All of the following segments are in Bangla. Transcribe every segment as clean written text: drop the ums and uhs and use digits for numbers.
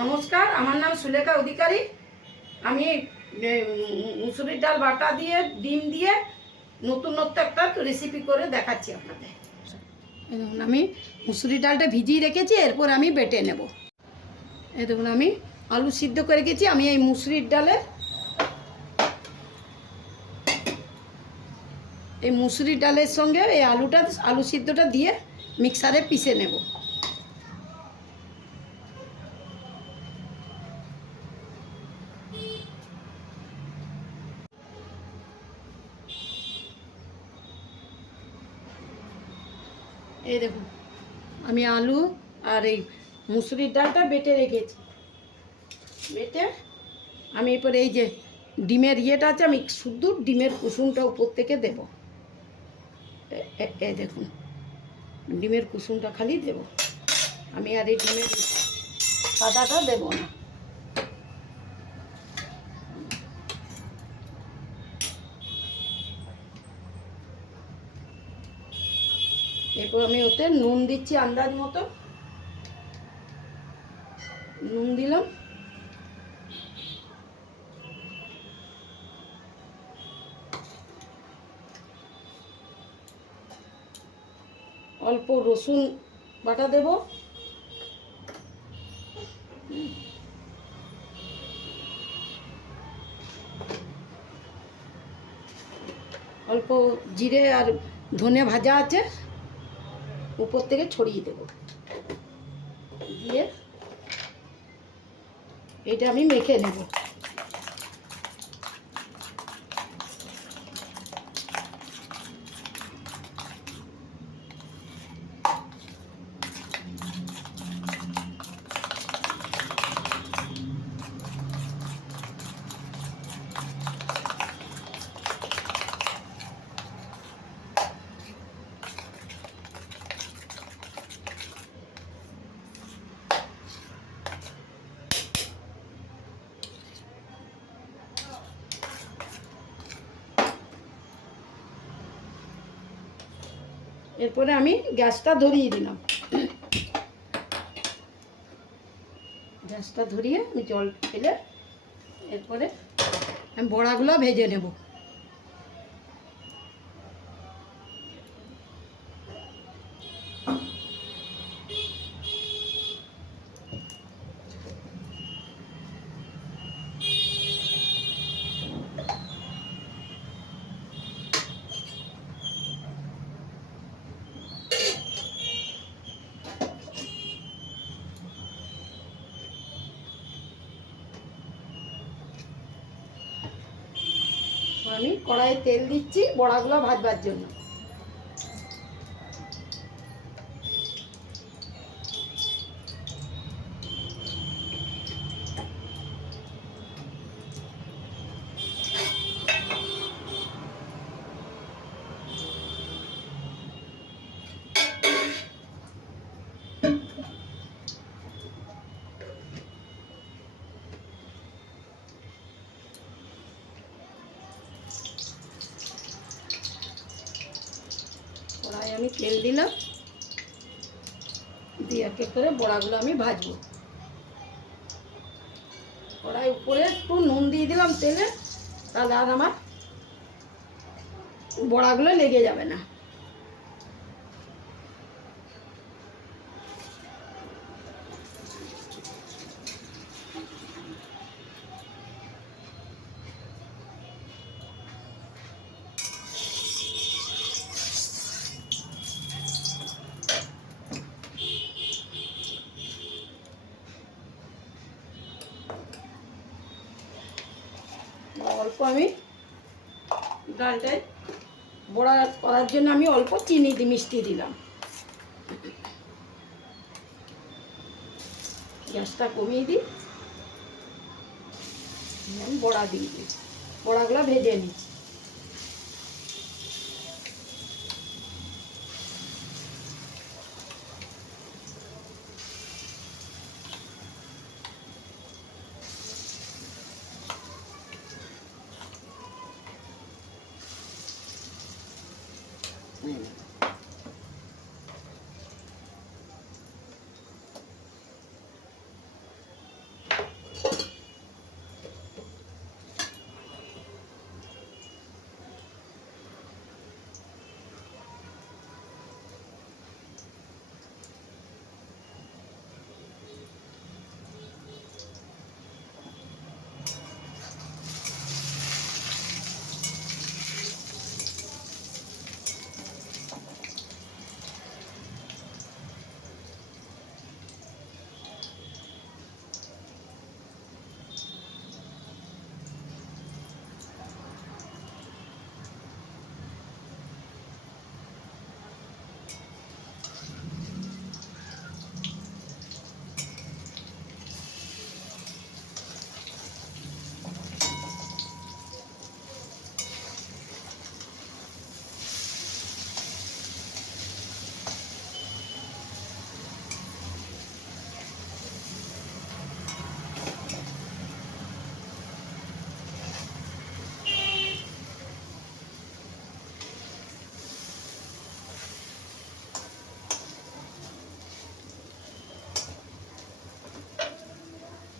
নমস্কার, আমার নাম সুলেখা অধিকারী। আমি মুসুরির ডাল বাটা দিয়ে ডিম দিয়ে নতুনত্ব একটা রেসিপি করে দেখাচ্ছি আপনাদের। এই দেখুন, আমি মুসুরির ডালটা ভিজিয়ে রেখেছি, এরপর আমি বেটে নেব। এই দেখুন, আমি আলু সিদ্ধ করে রেখেছি। আমি এই মুসুরির ডালের সঙ্গে এই আলু সিদ্ধটা দিয়ে মিক্সারে পিষে নেব। এই দেখুন, আমি আলু আর এই মুসুরির ডালটা বেটে রেখেছি। বেটে আমি এরপর এই যে ডিমের ইয়েটা আছে, আমি শুধু ডিমের কুসুমটা উপর থেকে দেব। এই দেখুন, ডিমের কুসুমটা খালি দেব। আমি আর এই ডিমের সাদাটা দেব না। এরপর আমি ওতে নুন দিচ্ছি আন্দাজ মতো। নুন দিলাম। অল্প রসুন বাটা দেব। অল্প জিরে আর ধনে ভাজা আছে, উপর থেকে ছড়িয়ে দেব। দিয়ে এটা আমি মেখে নেব। এরপরে আমি গ্যাসটা ধরিয়ে দিলাম। গ্যাসটা ধরিয়ে আমি জল ফেলে এরপরে আমি বড়াগুলো ভেজে নেব। আমি কড়াইয়ে তেল দিচ্ছি বড়াগুলো ভাজবার জন্য। কড়াই আমি তেল দিলাম, দিয়ে এক এক করে বড়াগুলো আমি ভাজবো। কড়াই উপরে একটু নুন দিয়ে দিলাম তেলে, তাহলে আর আমার বড়াগুলো লেগে যাবে না। অল্প আমি ডালটায় বড়া করার জন্য আমি অল্প চিনি মিষ্টি দিলাম। গ্যাসটা কমিয়ে দিই, আমি বড়া দিয়ে দিই। বড়াগুলো ভেজে নিচ্ছি।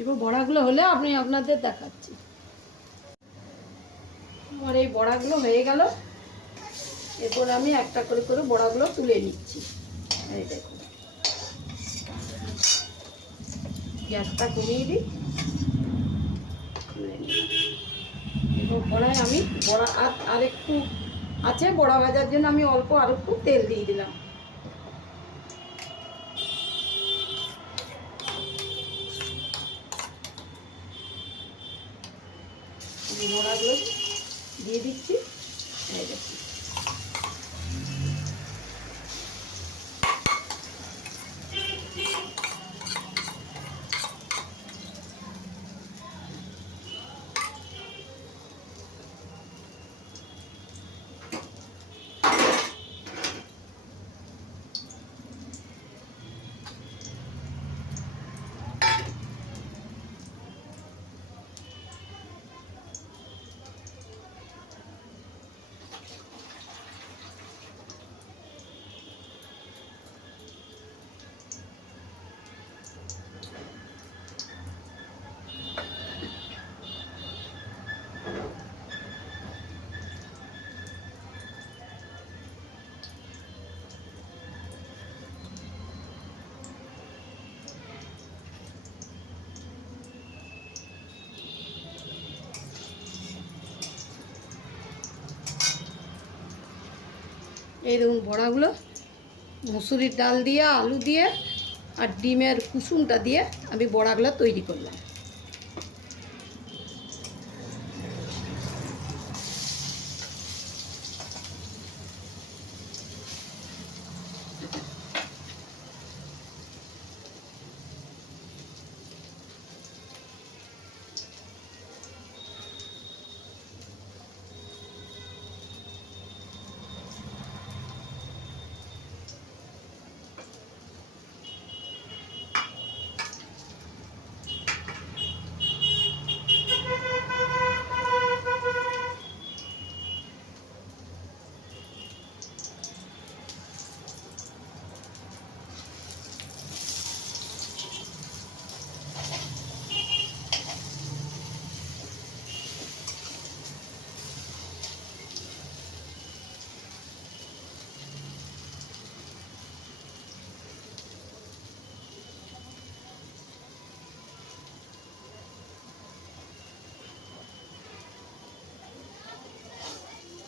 এবার বড়াগুলো হলে আমি আপনাদের দেখাচ্ছি। আমার এই বড়াগুলো হয়ে গেল। এরপর আমি একটা করে করে বড়াগুলো তুলে নিচ্ছি। এই দেখুন, গ্যাসটা কমিয়ে দিই, তুলে নিই। এরপর বড়ায় আমি বড়া আর একটু আছে, বড়া ভাজার জন্য আমি অল্প আর একটু তেল দিয়ে দিলাম। বড়াগুলো দিয়ে দিচ্ছি। এই দেখুন, এই দেখুন বড়াগুলো মুসুরির ডাল দিয়ে, আলু দিয়ে আর ডিমের কুসুমটা দিয়ে আমি বড়াগুলো তৈরি করলাম।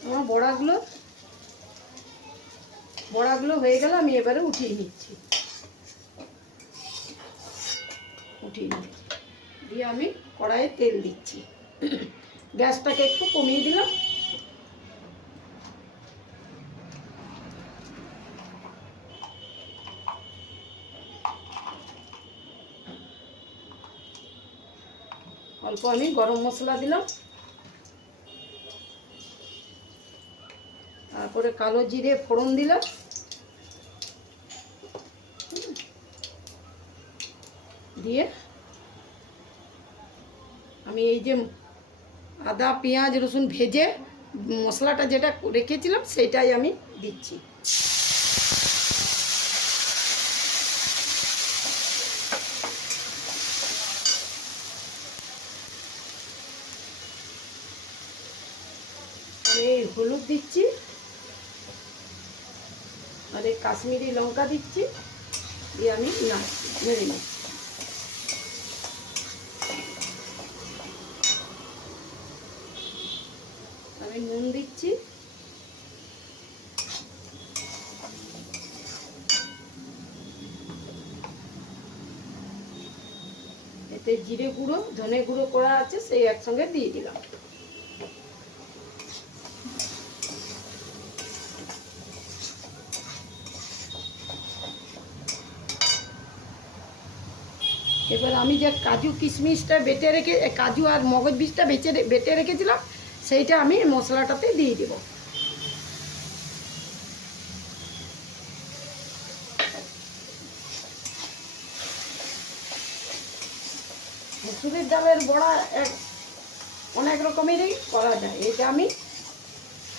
আমার বড়াগুলো হয়ে গেল। আমি এবারে উঠিয়ে নিচ্ছি। দিয়ে আমি কড়াইয়ে তেল দিচ্ছি। গ্যাসটাকে একটু কমিয়ে দিলাম। অল্প আমি গরম মশলা দিলাম, তারপরে কালো জিরে ফোড়ন দিলাম, দিয়ে আমি এই যে আদা পেঁয়াজ রসুন ভেজে মশলাটা যেটা রেখেছিলাম সেটাই আমি দিচ্ছি। এই হলুদ দিচ্ছি আর এই কাশ্মীরি লঙ্কা দিচ্ছি, দিয়ে আমি নেড়ে নিচ্ছি। আমি নুন দিচ্ছি, এতে জিরে গুঁড়ো ধনে গুঁড়ো করা আছে সেই একসঙ্গে দিয়ে দিলাম। এবার আমি যে কাজু কিশমিশটা বেটে রেখে, কাজু আর মগজ বীজটা বেটে রেখেছিলাম সেইটা আমি মশলাটাতে দিয়ে দেব। মুসুরির ডালের বড়া অনেক রকমেরই করা যায়। এটা আমি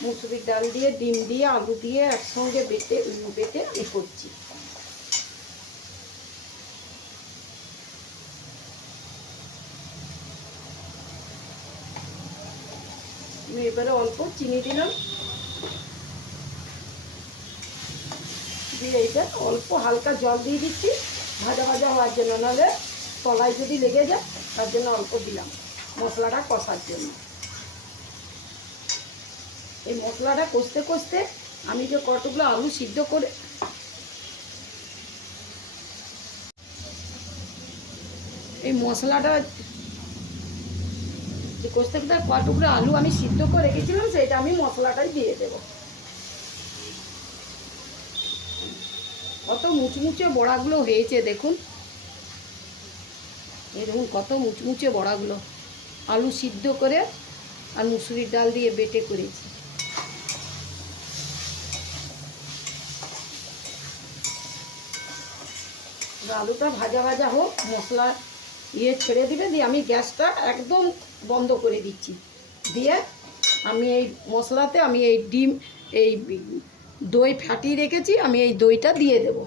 মুসুরির ডাল দিয়ে, ডিম দিয়ে, আলু দিয়ে একসঙ্গে বেটে করছি। আমি এবারে অল্প চিনি দিলাম, দিয়ে এইটা অল্প হালকা জল দিয়ে দিচ্ছি ভাজা ভাজা হওয়ার জন্য, নাহলে তলায় যদি লেগে যায়, তার জন্য অল্প দিলাম মশলাটা কষার জন্য। এই মশলাটা কষতে কষতে আমি যে কতগুলো আলু সিদ্ধ করে এই মশলাটা কষতে কষতে কতগুলো আলু আমি সিদ্ধ করে রেখেছিলাম, সেটা আমি মশলাটাই দিয়ে দেবো। কত মুচমুচে বড়াগুলো হয়েছে দেখুন, এই দেখুন কত মুচমুচে বড়াগুলো, আলু সিদ্ধ করে আর মুসুরির ডাল দিয়ে বেটে করেছি। আলুটা ভাজা ভাজা হোক, মশলা ছেড়ে দিবে, দিয়ে আমি গ্যাসটা একদম বন্ধ করে দিচ্ছি। দিয়ে আমি এই মশলাতে আমি এই ডিম, এই দই ফাটিয়ে রেখেছি, আমি এই দইটা দিয়ে দেব।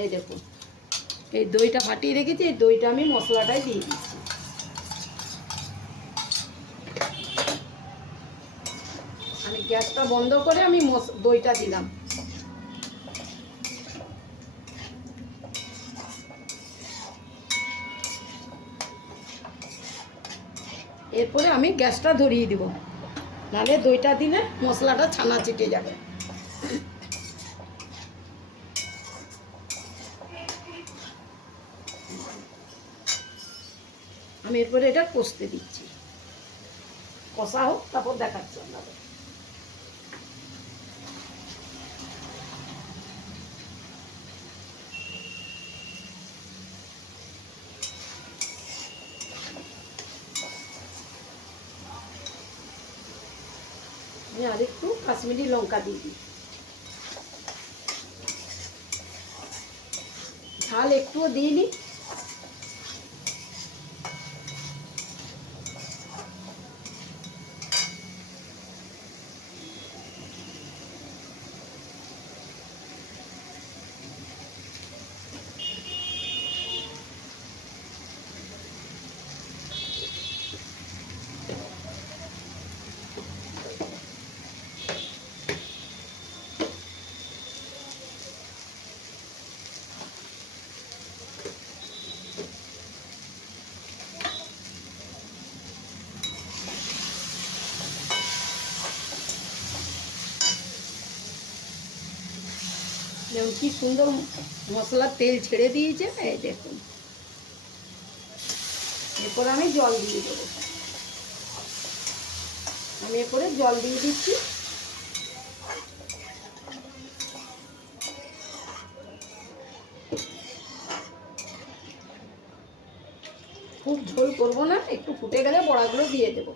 এই দেখুন এই দইটা ফাটিয়ে রেখেছি, এই দইটা আমি মশলাটায় দিয়ে দিচ্ছি। আমি গ্যাসটা বন্ধ করে আমি দইটা দিলাম। এরপরে আমি গ্যাসটা ধরিয়ে দিব, নাহলে দইটা দিলে মশলাটা ছানা চিটে যাবে। আমি এরপরে এটা কষতে দিচ্ছি, কষা হোক, তারপর দেখাচ্ছি আপনাদের। আমি আরেকটু কাশ্মীরি লঙ্কা দিয়ে দিই, ঝাল একটুও দিইনি। যেমন কি সুন্দর মশলার তেল ছেড়ে দিয়েছে, এই দেখুন। এরপর আমি জল দিয়ে দেবো, আমি এরপরে জল দিয়ে দিচ্ছি। খুব ঝোল করবো না, একটু ফুটে গেলে বড়াগুলো দিয়ে দেবো।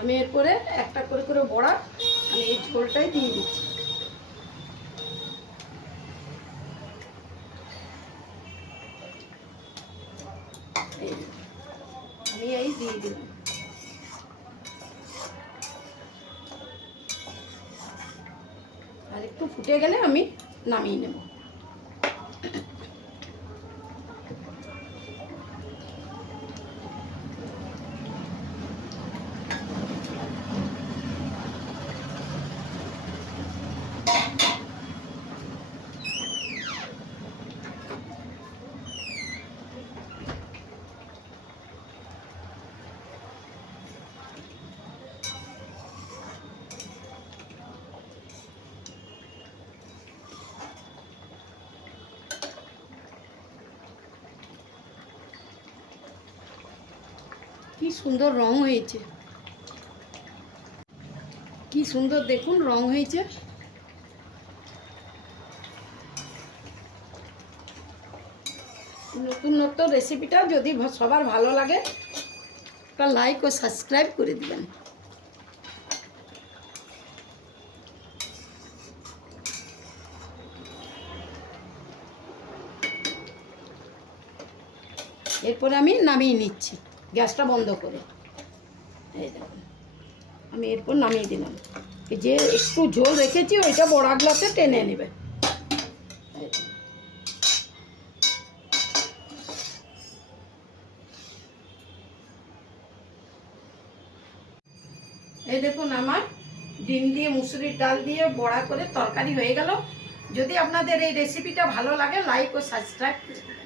আমি এরপরে একটা করে করে বড়া আমি এই ঝোলটাই দিয়ে দিচ্ছি। আমি এই দিয়ে দিলাম। আর একটু ফুটে গেলে আমি নামিয়ে নেব। কি সুন্দর রং হয়েছে, কি সুন্দর দেখুন রং হয়েছে। নতুন রেসিপিটা যদি সবার ভালো লাগে একটা লাইক ও সাবস্ক্রাইব করে দিবেন। এরপরে আমি নামিয়ে নিচ্ছি গ্যাসটা বন্ধ করে। এই দেখুন আমি এরপর নামিয়ে দিলাম। এই যে একটু ঝোল রেখেছি ওইটা বড়াগুলোতে টেনে নেবে। এই দেখুন আমার ডিম দিয়ে মুসুরির ডাল দিয়ে বড়া করে তরকারি হয়ে গেল। যদি আপনাদের এই রেসিপিটা ভালো লাগে লাইক ও সাবস্ক্রাইব করে দেবেন।